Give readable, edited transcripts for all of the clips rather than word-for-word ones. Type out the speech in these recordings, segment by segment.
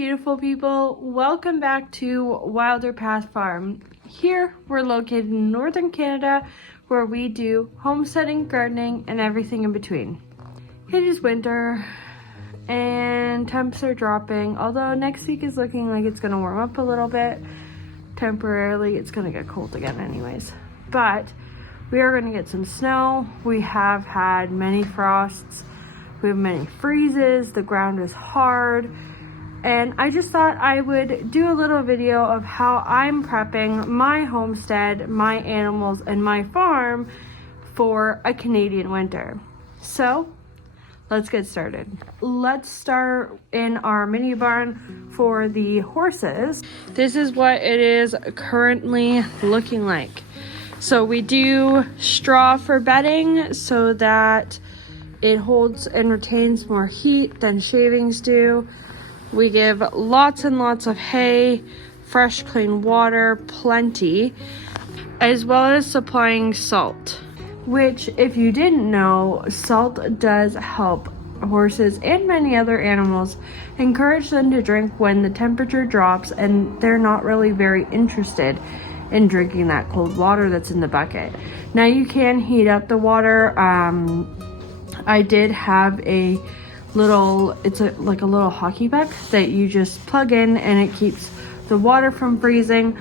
beautiful people, welcome back to Wilder Path Farm. Here we're located in northern Canada where we do homesteading, gardening, and everything in between. It is winter and temps are dropping, although next week is looking like it's going to warm up a little bit. Temporarily it's going to get cold again anyways, but we are going to get some snow. We have had many frosts, we have many freezes, the ground is hard. And I just thought I would do a little video of how I'm prepping my homestead, my animals, and my farm for a Canadian winter. So let's get started. Let's start in our mini barn for the horses. This is what it is currently looking like. So we do straw for bedding so that it holds and retains more heat than shavings do. We give lots and lots of hay, fresh clean water, plenty, as well as supplying salt, which if you didn't know, salt does help horses and many other animals, encourage them to drink when the temperature drops and they're not really very interested in drinking that cold water that's in the bucket. Now you can heat up the water. I did have a little, like a little hockey puck that you just plug in and it keeps the water from freezing.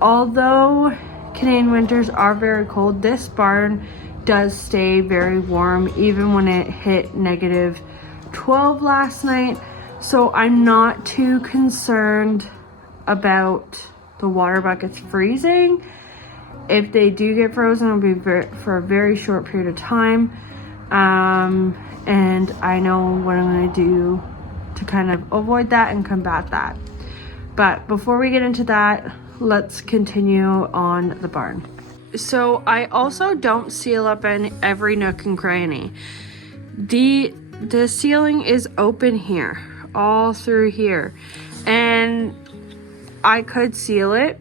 Although Canadian winters are very cold, this barn does stay very warm even when it hit negative 12 last night. So I'm not too concerned about the water buckets freezing. If they do get frozen, it'll be for a very short period of time. And I know what I'm going to do to kind of avoid that and combat that. But before we get into that, let's continue on the barn. So I also don't seal up in every nook and cranny. The ceiling is open here, all through here, and I could seal it.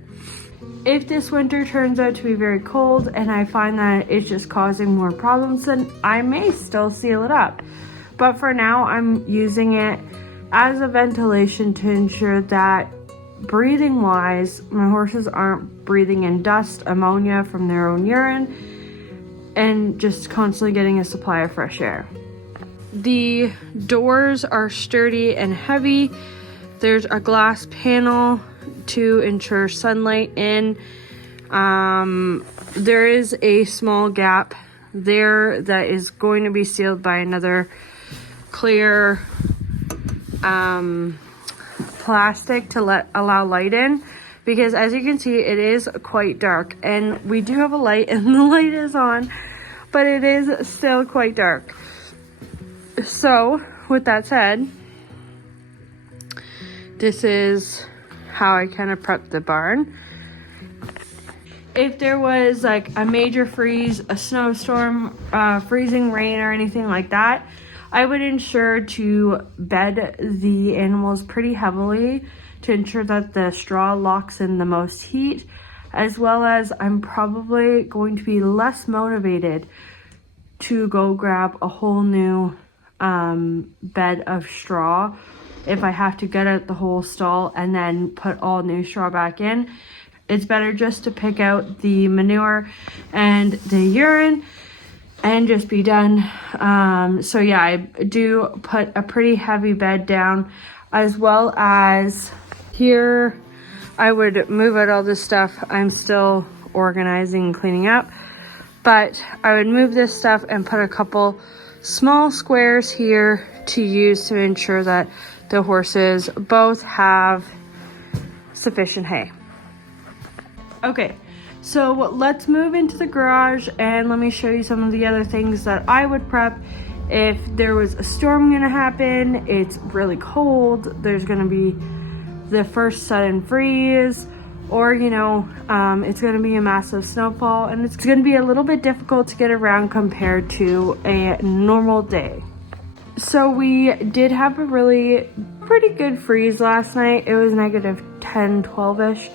If this winter turns out to be very cold and I find that it's just causing more problems, then I may still seal it up. But for now, I'm using it as a ventilation to ensure that breathing wise, my horses aren't breathing in dust, ammonia from their own urine, and just constantly getting a supply of fresh air. The doors are sturdy and heavy. There's a glass panel to ensure sunlight in. There is a small gap there that is going to be sealed by another clear plastic to allow light in, because as you can see it is quite dark, and we do have a light and the light is on, but it is still quite dark. So with that said, this is how I kind of prep the barn. If there was like a major freeze, a snowstorm, freezing rain or anything like that, I would ensure to bed the animals pretty heavily to ensure that the straw locks in the most heat, as well as I'm probably going to be less motivated to go grab a whole new bed of straw if I have to get out the whole stall and then put all new straw back in. It's better just to pick out the manure and the urine and just be done. So yeah, I do put a pretty heavy bed down, as well as here I would move out all this stuff. I'm still organizing and cleaning up, but I would move this stuff and put a couple small squares here to use to ensure that the horses both have sufficient hay. Okay, so let's move into the garage and let me show you some of the other things that I would prep if there was a storm gonna happen. It's really cold, there's gonna be the first sudden freeze, or you know, it's gonna be a massive snowfall and it's gonna be a little bit difficult to get around compared to a normal day. So we did have a really pretty good freeze last night. It was negative 10, 12-ish.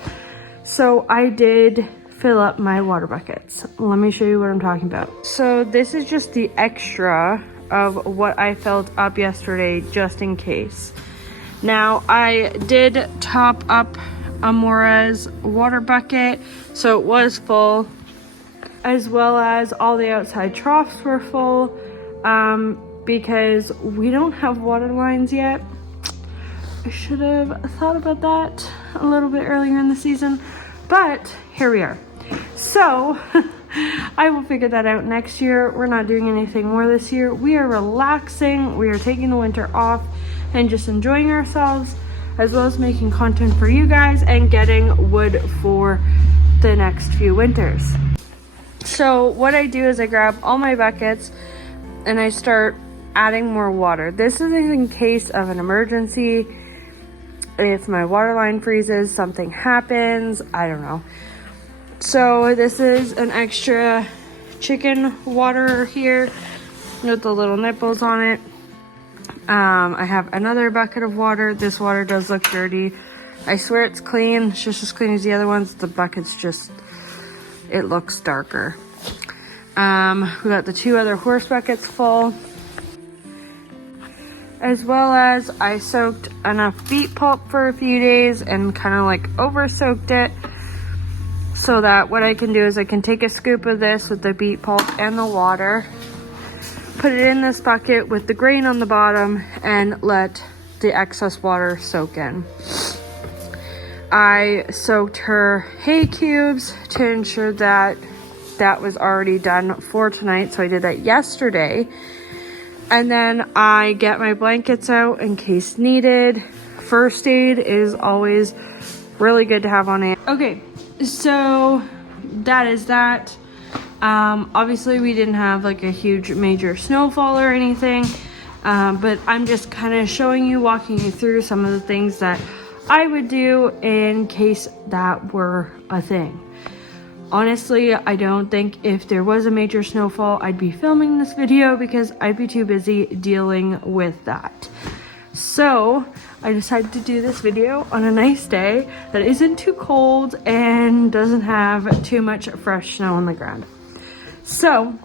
So I did fill up my water buckets. Let me show you what I'm talking about. So this is just the extra of what I filled up yesterday just in case. Now, I did top up Amora's water bucket, so it was full, as well as all the outside troughs were full, because we don't have water lines yet. I should have thought about that a little bit earlier in the season, but here we are. So I will figure that out next year. We're not doing anything more this year. We are relaxing. We are taking the winter off and just enjoying ourselves, as well as making content for you guys and getting wood for the next few winters. So what I do is I grab all my buckets and I start adding more water. This is in case of an emergency. If my water line freezes, something happens, I don't know. So this is an extra chicken water here with the little nipples on it. I have another bucket of water. This water does look dirty. I swear it's clean. It's just as clean as the other ones. The bucket's just, it looks darker. We got the 2 other horse buckets full. As well as I soaked enough beet pulp for a few days and kind of like over soaked it, so that what I can do is I can take a scoop of this with the beet pulp and the water, put it in this bucket with the grain on the bottom, and let the excess water soak in. I soaked her hay cubes to ensure that that was already done for tonight, so I did that yesterday. And then I get my blankets out in case needed. First aid is always really good to have on hand. Okay, so that is that. Obviously we didn't have like a huge major snowfall or anything, but I'm just kind of showing you, walking you through some of the things that I would do in case that were a thing. Honestly, I don't think if there was a major snowfall, I'd be filming this video because I'd be too busy dealing with that. So I decided to do this video on a nice day that isn't too cold and doesn't have too much fresh snow on the ground. So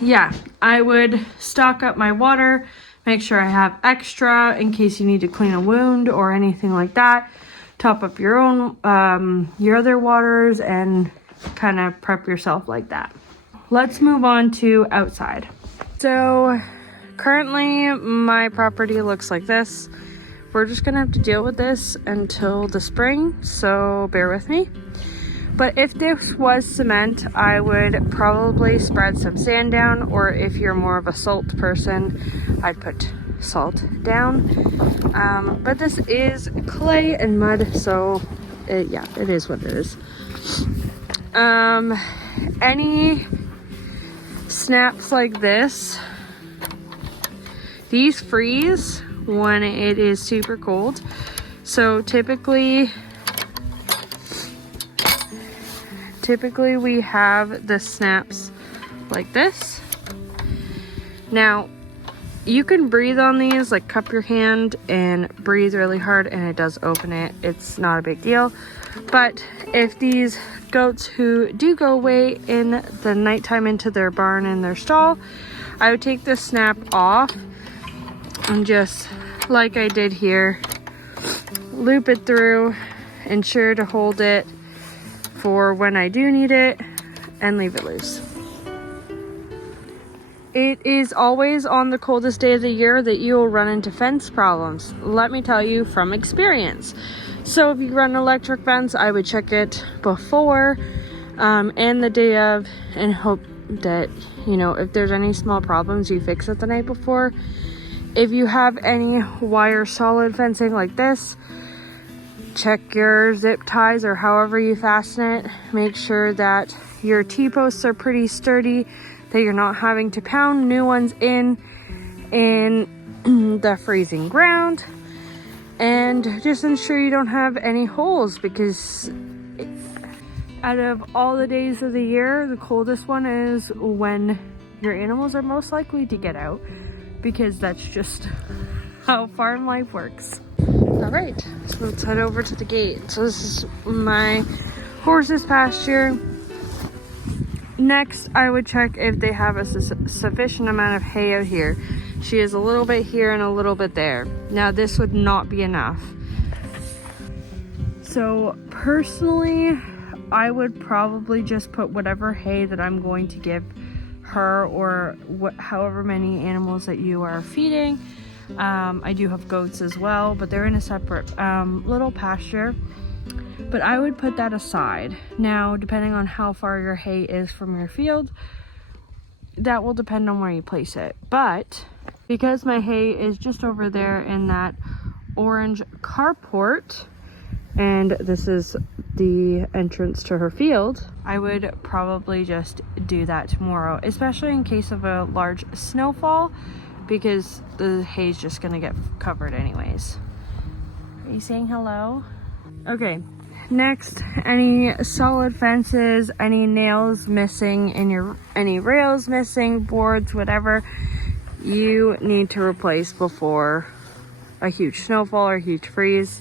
yeah, I would stock up my water, make sure I have extra in case you need to clean a wound or anything like that. Top up your own, your other waters, and kind of prep yourself like that. Let's move on to outside. So currently my property looks like this. We're just gonna have to deal with this until the spring, so bear with me. But if this was cement, I would probably spread some sand down, or if you're more of a salt person, I'd put salt down. But this is clay and mud, so yeah, it is what it is. Any snaps like this, these freeze when it is super cold. So typically we have the snaps like this. Now you can breathe on these, like cup your hand and breathe really hard and it does open it. It's not a big deal. But if these goats who do go away in the nighttime into their barn and their stall, I would take the snap off and just like I did here, loop it through, ensure to hold it for when I do need it, and leave it loose. It is always on the coldest day of the year that you will run into fence problems. Let me tell you from experience. So if you run electric fence, I would check it before and the day of, and hope that, you know, if there's any small problems, you fix it the night before. If you have any wire solid fencing like this, check your zip ties or however you fasten it. Make sure that your T-posts are pretty sturdy, that you're not having to pound new ones in the freezing ground, and just ensure you don't have any holes, because out of all the days of the year, the coldest one is when your animals are most likely to get out, because that's just how farm life works. All right, so let's head over to the gate. So this is my horse's pasture. Next, I would check if they have a sufficient amount of hay out here. She is a little bit here and a little bit there. Now this would not be enough. So personally, I would probably just put whatever hay that I'm going to give her, or however many animals that you are feeding. I do have goats as well, but they're in a separate little pasture. But I would put that aside. Now, depending on how far your hay is from your field, that will depend on where you place it. But because my hay is just over there in that orange carport, and this is the entrance to her field, I would probably just do that tomorrow, especially in case of a large snowfall, because the hay is just gonna get covered anyways. Are you saying hello? Okay, next, any solid fences, any nails missing in your, any rails missing, boards, whatever, you need to replace before a huge snowfall or huge freeze.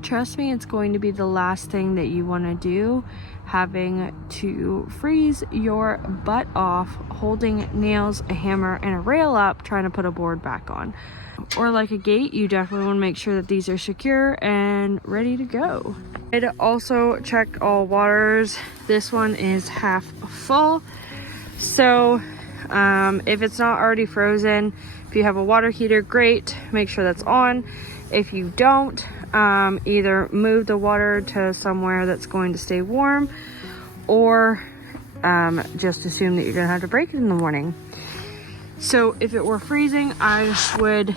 Trust me, it's going to be the last thing that you want to do, having to freeze your butt off holding nails, a hammer, and a rail up trying to put a board back on. Or like a gate, you definitely want to make sure that these are secure and ready to go. I'd also check all waters. This one is half full, so if it's not already frozen, if you have a water heater, great, make sure that's on. If you don't, either move the water to somewhere that's going to stay warm, or just assume that you're gonna have to break it in the morning. So if it were freezing, I would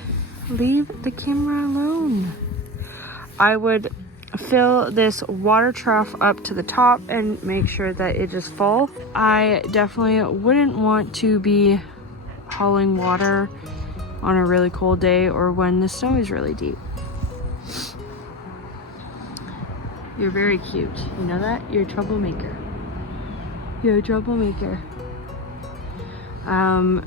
leave the camera alone. I would fill this water trough up to the top and make sure that it is full. I definitely wouldn't want to be hauling water on a really cold day or when the snow is really deep. You're very cute. You know that? You're a troublemaker. You're a troublemaker.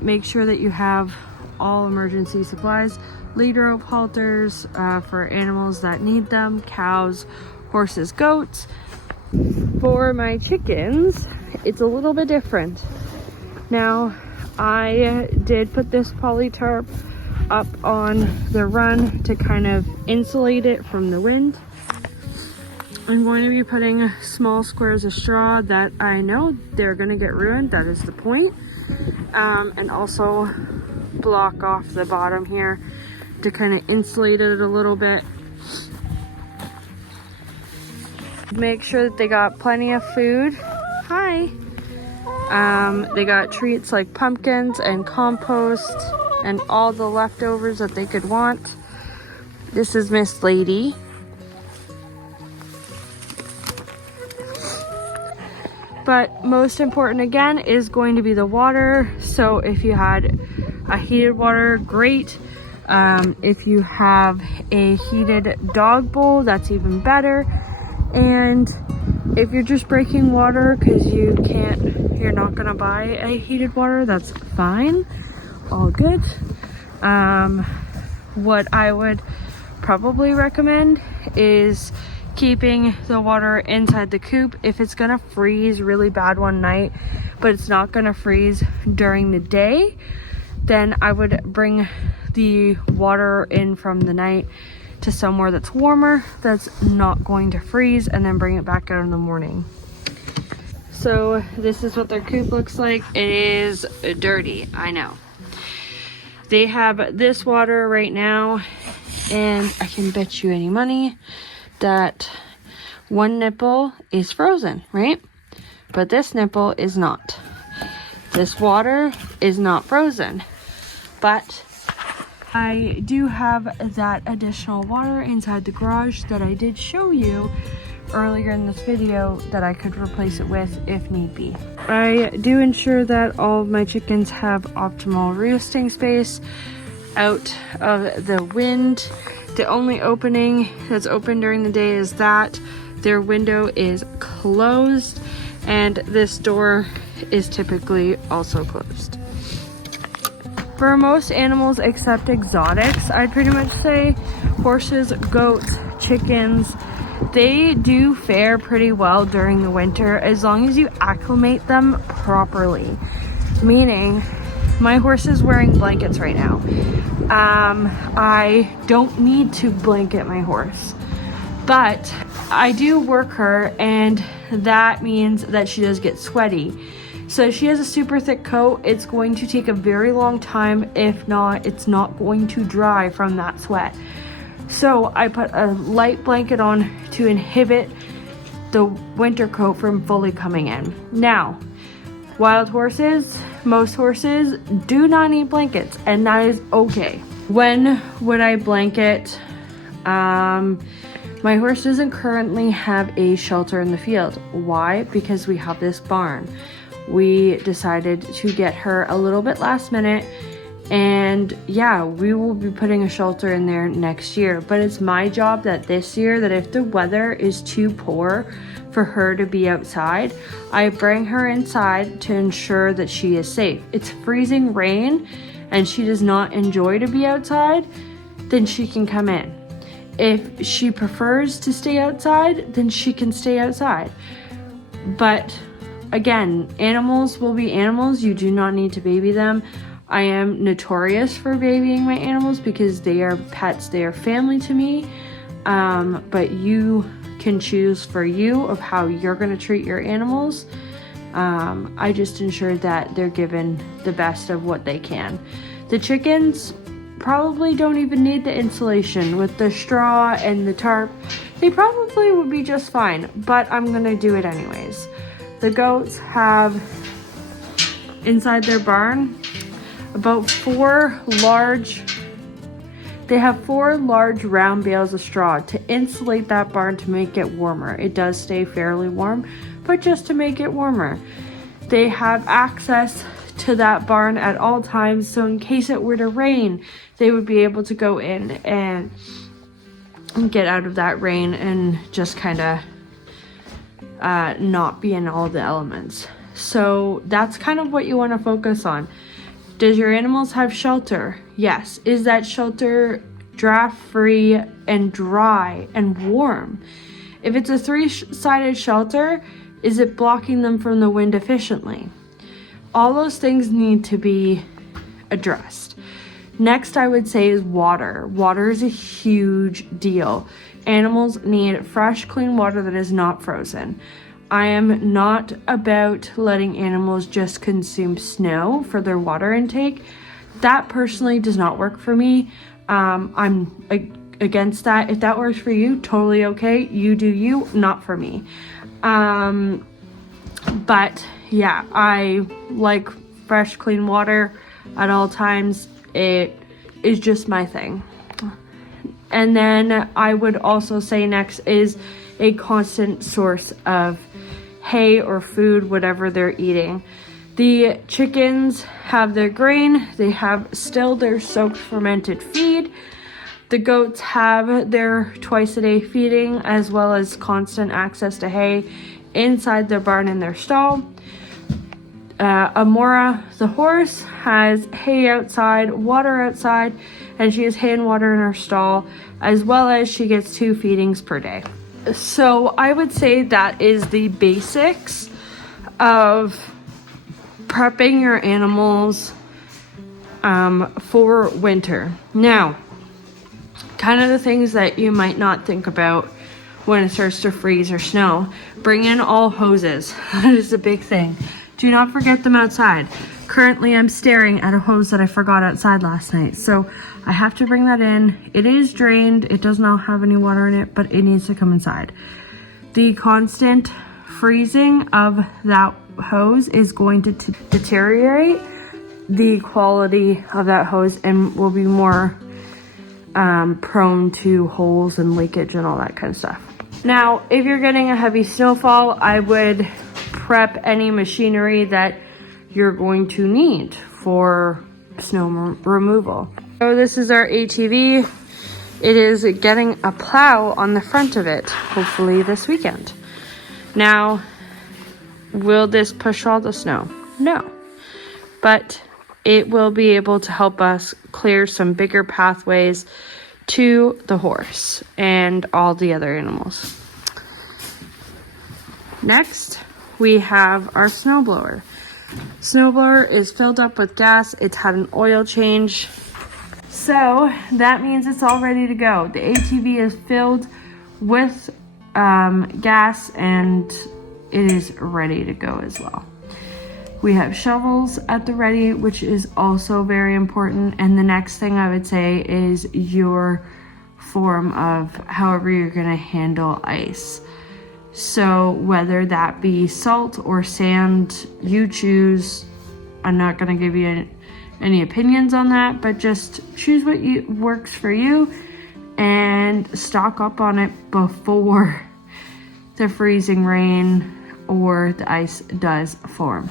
Make sure that you have all emergency supplies, lead rope, halters for animals that need them, cows, horses, goats. For my chickens, it's a little bit different. Now, I did put this poly tarp up on the run to kind of insulate it from the wind. I'm going to be putting small squares of straw that I know they're going to get ruined. That is the point. And also block off the bottom here to kind of insulate it a little bit. Make sure that they got plenty of food. Hi. They got treats like pumpkins and compost and all the leftovers that they could want. This is Miss Lady. But most important again is going to be the water. So if you had a heated water, great. If you have a heated dog bowl, that's even better. And if you're just breaking water because you're not gonna buy a heated water, that's fine, all good. What I would probably recommend is keeping the water inside the coop. If it's gonna freeze really bad one night, but it's not gonna freeze during the day, then I would bring the water in from the night to somewhere that's warmer, that's not going to freeze, and then bring it back out in the morning. So this is what their coop looks like. It is dirty, I know. They have this water right now, and I can bet you any money that one nipple is frozen, right? But this nipple is not. This water is not frozen, but I do have that additional water inside the garage that I did show you earlier in this video that I could replace it with if need be. I do ensure that all of my chickens have optimal roosting space out of the wind. The only opening that's open during the day is that. Their window is closed, and this door is typically also closed. For most animals except exotics, I'd pretty much say horses, goats, chickens, they do fare pretty well during the winter as long as you acclimate them properly. Meaning my horse is wearing blankets right now. I don't need to blanket my horse, but I do work her, and that means that she does get sweaty. So if she has a super thick coat, it's going to take a very long time. If not, it's not going to dry from that sweat. So I put a light blanket on to inhibit the winter coat from fully coming in. Now, wild horses, most horses do not need blankets, and that is okay. When would I blanket? My horse doesn't currently have a shelter in the field. Why? Because we have this barn. We decided to get her a little bit last minute, and yeah, we will be putting a shelter in there next year. But it's my job that this year, that if the weather is too poor for her to be outside, I bring her inside to ensure that she is safe. It's freezing rain and she does not enjoy to be outside, then she can come in. If she prefers to stay outside, then she can stay outside. But again, animals will be animals. You do not need to baby them. I am notorious for babying my animals because they are pets. They are family to me. But you can choose for you of how you're going to treat your animals. I just ensure that they're given the best of what they can. The chickens probably don't even need the insulation. With the straw and the tarp, they probably would be just fine, but I'm going to do it anyways. The goats have inside their barn about four large round bales of straw to insulate that barn to make it warmer. It does stay fairly warm, but just to make it warmer. They have access to that barn at all times, so in case it were to rain, they would be able to go in and get out of that rain and just kind of not be in all the elements. So that's kind of what you want to focus on. Does your animals have shelter? Yes. Is that shelter draft free and dry and warm? If it's a three-sided shelter, is it blocking them from the wind efficiently? All those things need to be addressed. Next, I would say is water. Water is a huge deal. Animals need fresh, clean water that is not frozen. I am not about letting animals just consume snow for their water intake. That personally does not work for me. I'm against that. If that works for you, totally okay. You do you, not for me. But yeah, I like fresh, clean water at all times. It is just my thing. And then I would also say next is a constant source of hay or food, whatever they're eating. The chickens have their grain. They have still their soaked fermented feed. The goats have their twice a day feeding, as well as constant access to hay inside their barn and their stall. Amora, the horse, has hay outside, water outside, and she has hay and water in her stall, as well as she gets 2 feedings per day. So I would say that is the basics of prepping your animals for winter. Now, kind of the things that you might not think about when it starts to freeze or snow. Bring in all hoses. That is a big thing. Do not forget them outside. Currently, I'm staring at a hose that I forgot outside last night, so I have to bring that in. It is drained. It does not have any water in it, but it needs to come inside. The constant freezing of that hose is going to deteriorate the quality of that hose and will be more prone to holes and leakage and all that kind of stuff. Now, if you're getting a heavy snowfall, I would prep any machinery that you're going to need for snow removal. So this is our ATV. It is getting a plow on the front of it, hopefully this weekend. Now, will this push all the snow? No, but it will be able to help us clear some bigger pathways to the horse and all the other animals. Next, we have our snowblower. Snowblower is filled up with gas. It's had an oil change. So that means it's all ready to go. The ATV is filled with gas and it is ready to go as well. We have shovels at the ready, which is also very important. And the next thing I would say is your form of however you're gonna handle ice. So whether that be salt or sand, you choose. I'm not gonna give you any opinions on that, but just choose what works for you and stock up on it before the freezing rain or the ice does form.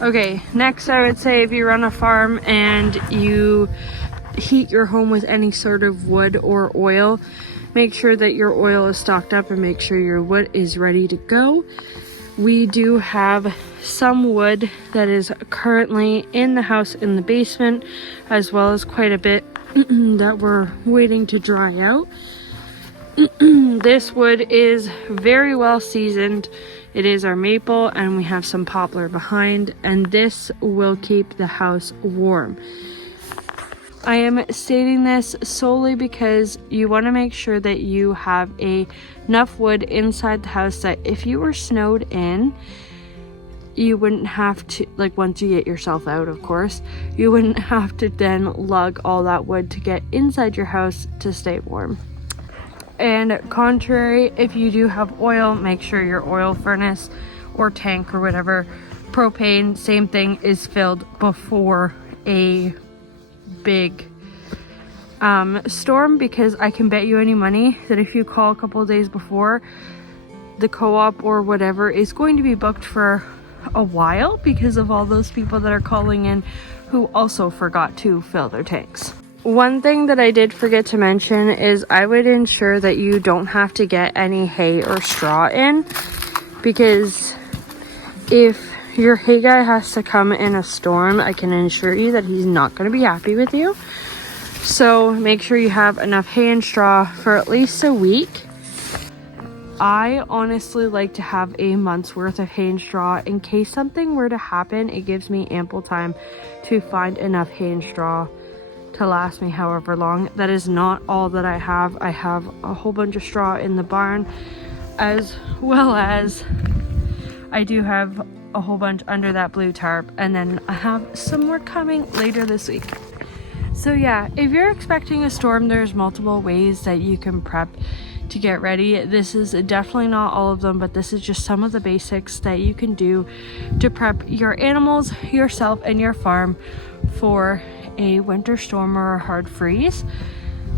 Okay, next I would say if you run a farm and you heat your home with any sort of wood or oil, make sure that your oil is stocked up and make sure your wood is ready to go. We do have some wood that is currently in the house in the basement, as well as quite a bit that we're waiting to dry out. This wood is very well seasoned. It is our maple, and we have some poplar behind, and this will keep the house warm. I am stating this solely because you want to make sure that you have enough wood inside the house that if you were snowed in, you wouldn't have to, like once you get yourself out, of course, you wouldn't have to then lug all that wood to get inside your house to stay warm. And contrary, if you do have oil, make sure your oil furnace or tank or whatever, propane, same thing, is filled before a big storm, because I can bet you any money that if you call a couple of days before, the co-op or whatever is going to be booked for a while because of all those people that are calling in who also forgot to fill their tanks. One thing that I did forget to mention is I would ensure that you don't have to get any hay or straw in, because if your hay guy has to come in a storm, I can assure you that he's not going to be happy with you. So make sure you have enough hay and straw for at least a week. I honestly like to have a month's worth of hay and straw in case something were to happen. It gives me ample time to find enough hay and straw to last me however long. That is not all that I have. I have a whole bunch of straw in the barn, as well as I do have a whole bunch under that blue tarp, and then I have some more coming later this week. So yeah, if you're expecting a storm, there's multiple ways that you can prep to get ready. This is definitely not all of them, but this is just some of the basics that you can do to prep your animals, yourself, and your farm for a winter storm or a hard freeze.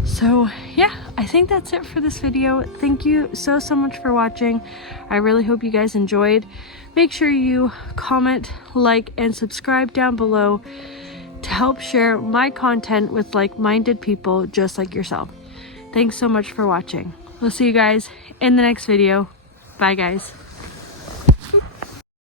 So yeah, I think that's it for this video. Thank you so much for watching. I really hope you guys enjoyed. Make sure you comment, like, and subscribe down below to help share my content with like-minded people just like yourself. Thanks so much for watching. We'll see you guys in the next video. Bye guys.